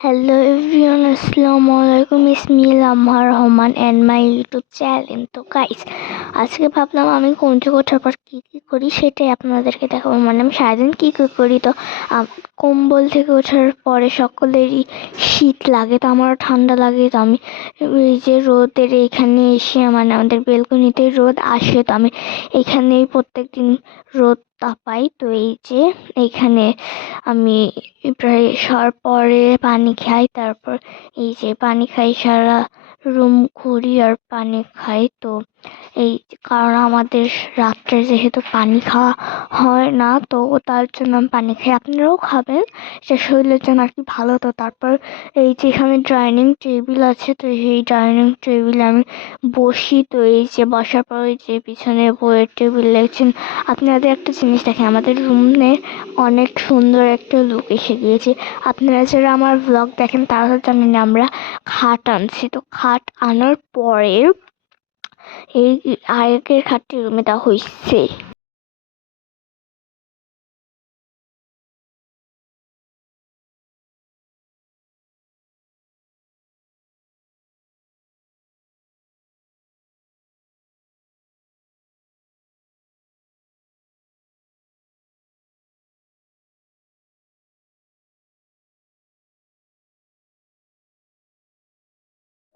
Hello everyone, Assalamu alaikum. It's me Lamha Rahman and my YouTube channel. তো guys, আজকে ভাবলাম আমি ঘুম থেকে ওঠার পর কী কী করি সেটাই আপনাদেরকে দেখাবো। মানে আমি সারাদিন কী কী করি। তো কম্বল থেকে ওঠার পরে সকলেরই শীত লাগে, তো আমারও ঠান্ডা লাগে। তো আমি এই যে রোদের এইখানে এসে, মানে আমাদের বেলকনিতে রোদ আসে, তো আমি এইখানেই প্রত্যেকদিন রোদ তাপাই। তো এই যে এইখানে আমি প্রায় শোয়ার পরে পানি খাই, তারপর এই যে পানি খাই, সারা রুম ঘুরি আর পানি খাই। তো এই কারণ আমাদের রাত্রে যেহেতু পানি খাওয়া হয় না, তো তার জন্য আমি পানি খাই। আপনারাও খাবেন, এটা শরীরের জন্য আর কি ভালো। তো তারপর এই যে এখানে ডাইনিং টেবিল আছে, তো সেই ডাইনিং টেবিলে আমি বসি। তো এই যে বসার পর ওই যে পিছনে বইয়ের টেবিল দেখছেন। আপনাদের একটা জিনিস দেখেন, আমাদের রুমে অনেক সুন্দর একটা লুক এসে গিয়েছে। আপনারা যারা আমার ব্লগ দেখেন তারা তো জানেন আমরা খাট আনছি। তো খাট আনার পরে এই আগের খাটটি রুমে দেওয়া হয়েছে।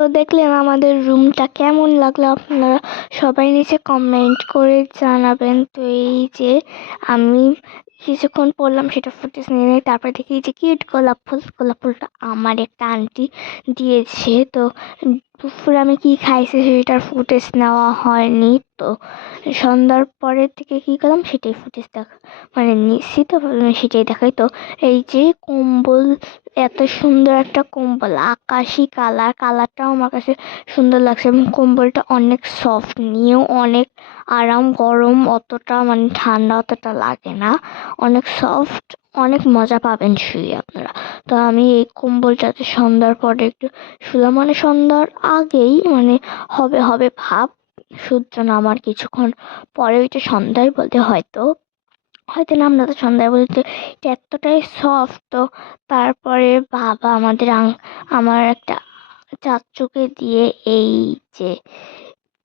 তো দেখলেন আমাদের রুমটা কেমন লাগলো, আপনারা সবাই নিচে কমেন্ট করে জানাবেন। তো এই যে আমি কিছুক্ষণ পড়লাম, সেটা ফুটেজ নিয়ে নেই। তারপর দেখি যে কিউট গোলাপ ফুলটা আমার একটা আন্টি দিয়েছে। তো দুপুরে আমি কি খাইছি সেটার ফুটেজ নেওয়া হয়নি। তো সন্ধ্যার পরের থেকে কি করলাম সেটাই ফুটেজ মানে নিচ্ছি। তো সেটাই দেখাই। তো এই যে কম্বল, এত সুন্দর একটা কম্বল, আকাশি কালারটাও আমার কাছে সুন্দর লাগছে, এবং কম্বলটা অনেক সফট, নিয়েও অনেক আরাম, গরম অতটা মানে ঠান্ডা অতটা লাগে না, অনেক সফট, অনেক মজা পাবেন শুয়ে আপনারা। তো আমি এই কম্বলটাতে সন্ধ্যার পরে একটু শুলাম, মানে সন্ধ্যার আগেই, মানে হবে হবে ভাব, সূর্য নামার কিছুক্ষণ পরে, ওইটা সন্ধ্যায় বলতে হয়তো হয়তো না, আমরা তো সন্ধ্যায় বলতে, এটা এতটাই সফট। তো তারপরে বাবা আমার একটা চাচুকে দিয়ে এই যে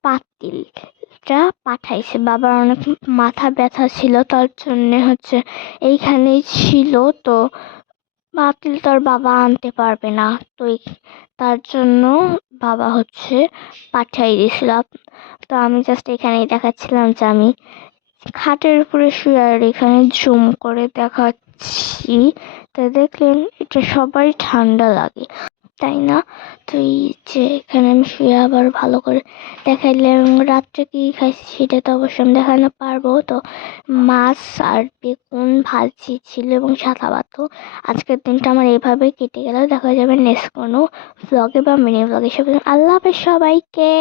পাতিলটা পাঠাইছে। বাবার অনেক মাথা ব্যথা ছিল, তার জন্যে এইখানেই ছিল। তো পাতিল তো আর বাবা আনতে পারবে না, তো তার জন্য বাবা পাঠাই দিয়েছিল। তো আমি জাস্ট এখানেই দেখাচ্ছিলাম যে আমি খাটের উপরে শুয়ে আর এখানে জুম করে দেখাচ্ছি। তো দেখলেন এটা সবাই ঠান্ডা লাগে, তাই না? তো এই যে এখানে আমি শুয়ে আবার ভালো করে দেখাইলে, এবং রাত্রে কি খাইছি সেটা তো অবশ্যই আমি দেখানো পারবো। তো মাছ আর বেগুন ভাজি ছিল এবং সাদা ভাত। তো আজকের দিনটা আমার এইভাবেই কেটে গেল। দেখা যাবে নেক্সট কোনো ব্লগে বা মিনি ব্লগে। সবাই আল্লাহ হাফেজ সবাইকে।